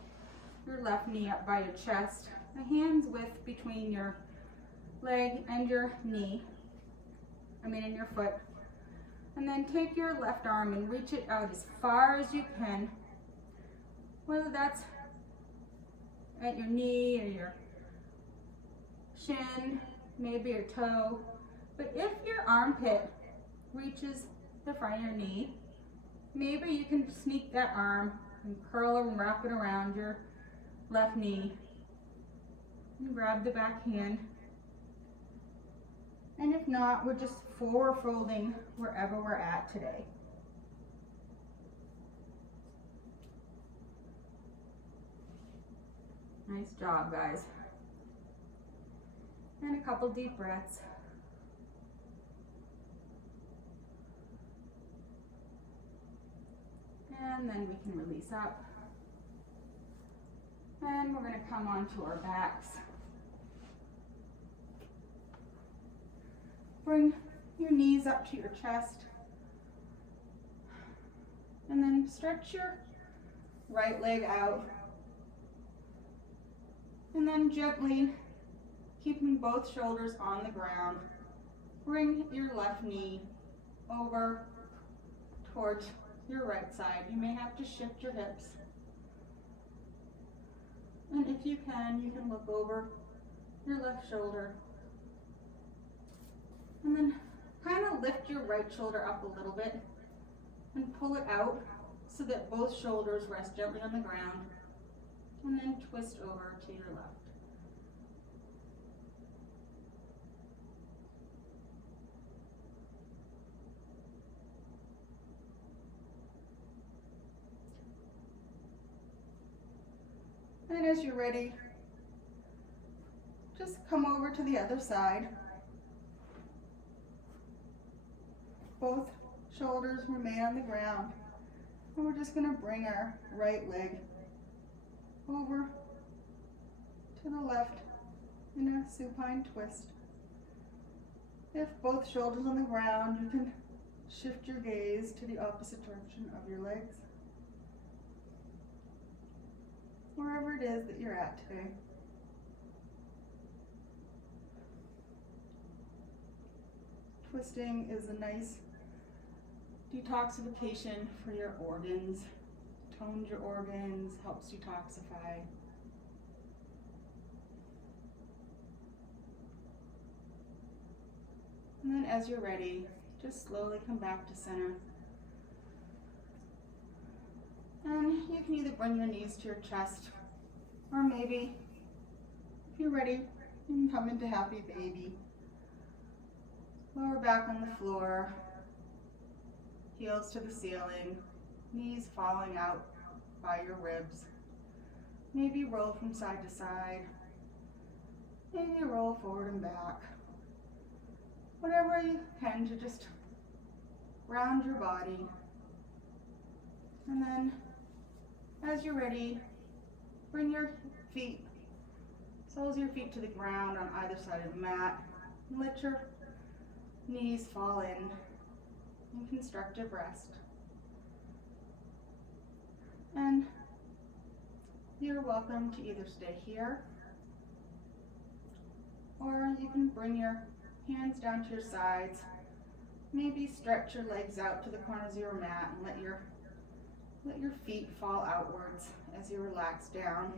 your left knee up by your chest, the hands width between your leg and your knee, and your foot. And then take your left arm and reach it out as far as you can, whether that's at your knee or your shin, maybe your toe. But if your armpit reaches the front of your knee, maybe you can sneak that arm and curl and wrap it around your left knee and grab the back hand. And if not, we're just forward folding wherever we're at today. Nice job, guys. And a couple deep breaths. And then we can release up. And we're going to come onto our backs. Bring your knees up to your chest. And then stretch your right leg out. And then gently, keeping both shoulders on the ground, bring your left knee over towards your right side. You may have to shift your hips. And if you can look over your left shoulder. And then kind of lift your right shoulder up a little bit and pull it out so that both shoulders rest gently on the ground. And then twist over to your left. And as you're ready, just come over to the other side. Both shoulders remain on the ground. And we're just going to bring our right leg over to the left in a supine twist. If both shoulders on the ground, you can shift your gaze to the opposite direction of your legs, wherever it is that you're at today. Twisting is a nice detoxification for your organs, tones your organs, helps detoxify. And then as you're ready, just slowly come back to center. And you can either bring your knees to your chest, or maybe, if you're ready, you can come into happy baby. Lower back on the floor, heels to the ceiling, knees falling out by your ribs. Maybe roll from side to side. Maybe roll forward and back. Whatever you can to just round your body. And then, as you're ready, bring your feet, soles of your feet to the ground on either side of the mat. And let your knees fall in constructive rest. And you're welcome to either stay here, or you can bring your hands down to your sides. Maybe stretch your legs out to the corners of your mat and let your feet fall outwards as you relax down.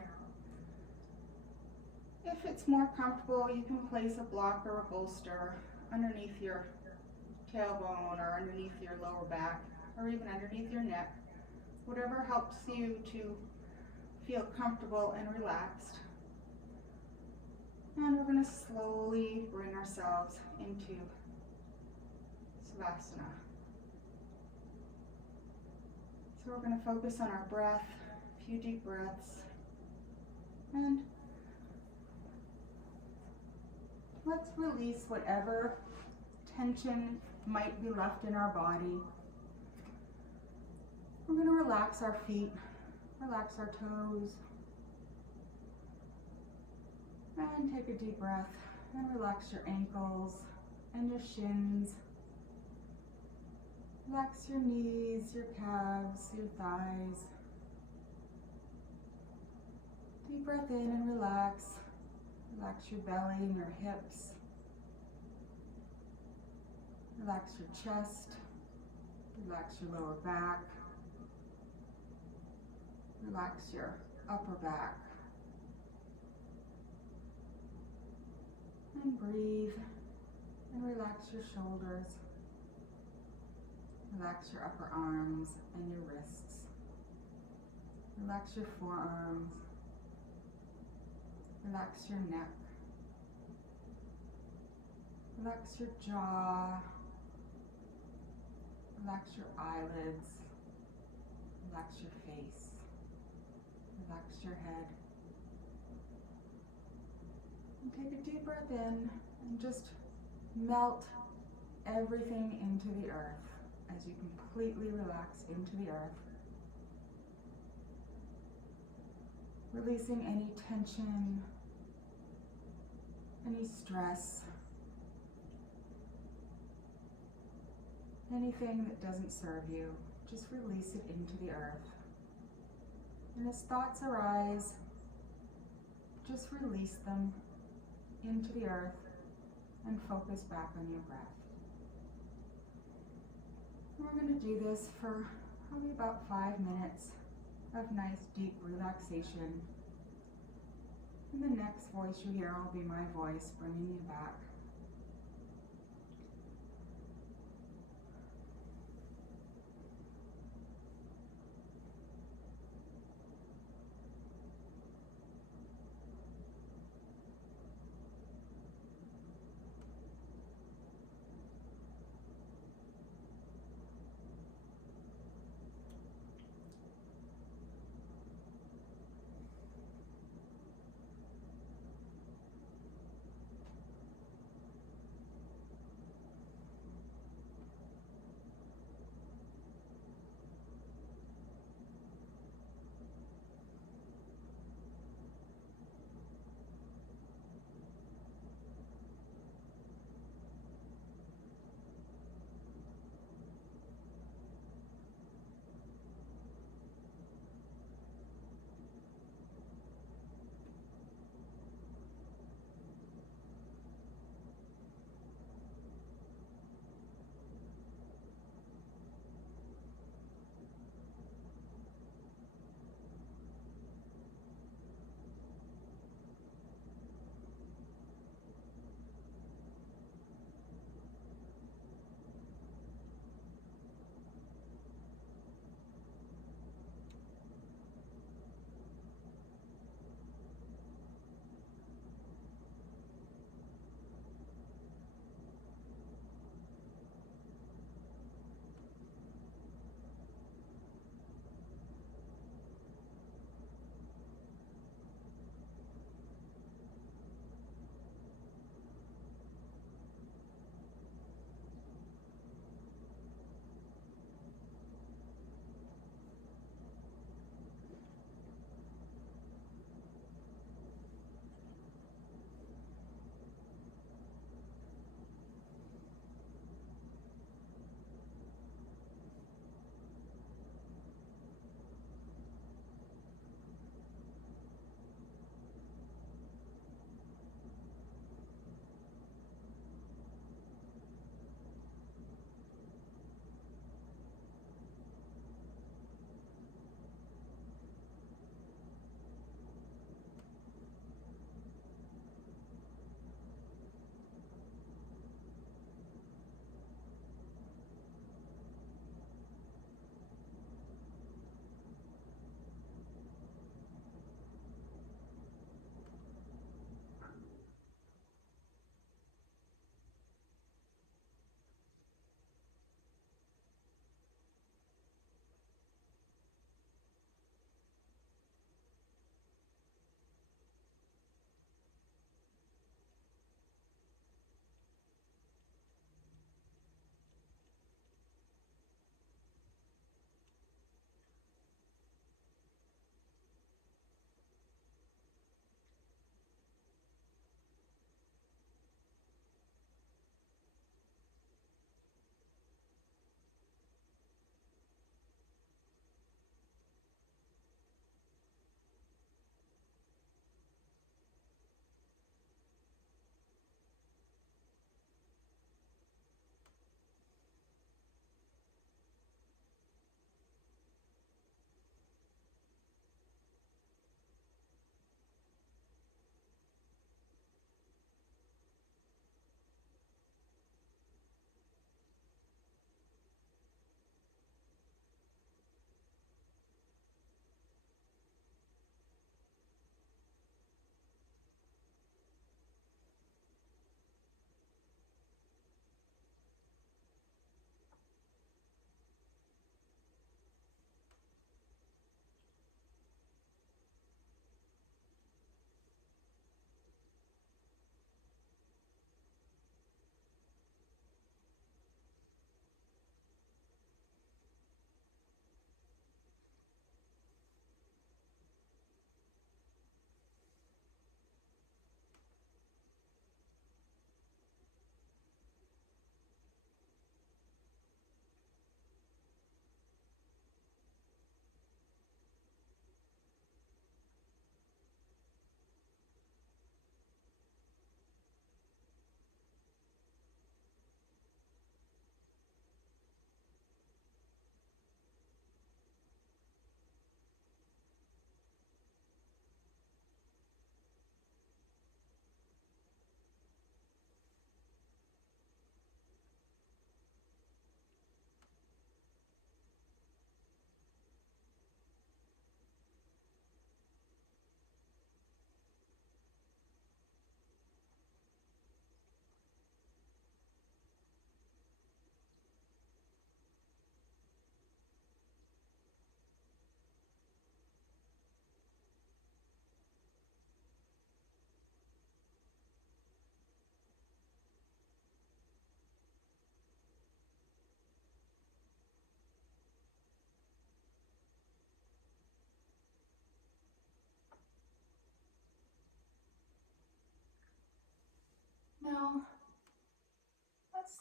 If it's more comfortable, you can place a block or a bolster underneath your tailbone or underneath your lower back or even underneath your neck. Whatever helps you to feel comfortable and relaxed. And we're going to slowly bring ourselves into Savasana. So we're going to focus on our breath, a few deep breaths, and let's release whatever tension might be left in our body. We're going to relax our feet, relax our toes, and take a deep breath and relax your ankles and your shins. Relax your knees, your calves, your thighs. Deep breath in and relax. Relax your belly and your hips. Relax your chest. Relax your lower back. Relax your upper back. And breathe and relax your shoulders. Relax your upper arms and your wrists. Relax your forearms. Relax your neck. Relax your jaw. Relax your eyelids. Relax your face. Relax your head. And take a deep breath in and just melt everything into the earth as you completely relax into the earth. Releasing any tension, any stress, anything that doesn't serve you, just release it into the earth. And as thoughts arise, just release them into the earth and focus back on your breath. We're going to do this for probably about 5 minutes of nice deep relaxation. And the next voice you hear will be my voice bringing you back.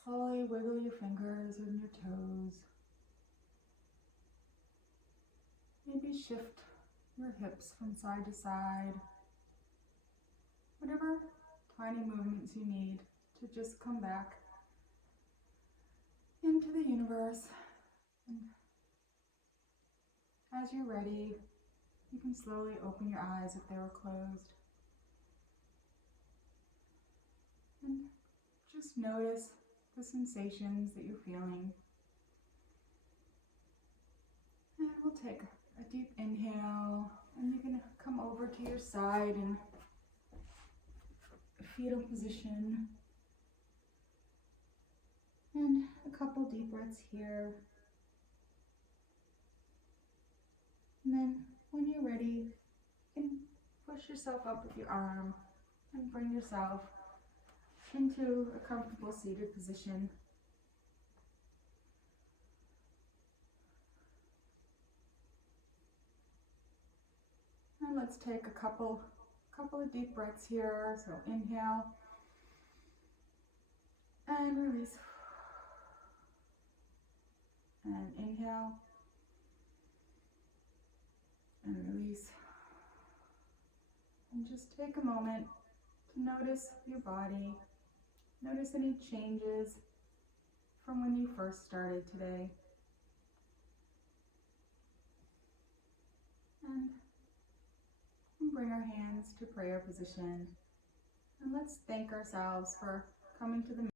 slowly wiggle your fingers and your toes. Maybe shift your hips from side to side. Whatever tiny movements you need to just come back into the universe. And as you're ready, you can slowly open your eyes if they were closed. And just notice the sensations that you're feeling. And we'll take a deep inhale, and you can come over to your side in fetal position. And a couple deep breaths here. And then when you're ready, you can push yourself up with your arm and bring yourself into a comfortable seated position. And let's take a couple of deep breaths here. So inhale and release. And inhale and release. And just take a moment to notice your body. Notice any changes from when you first started today. And bring our hands to prayer position. And let's thank ourselves for coming to the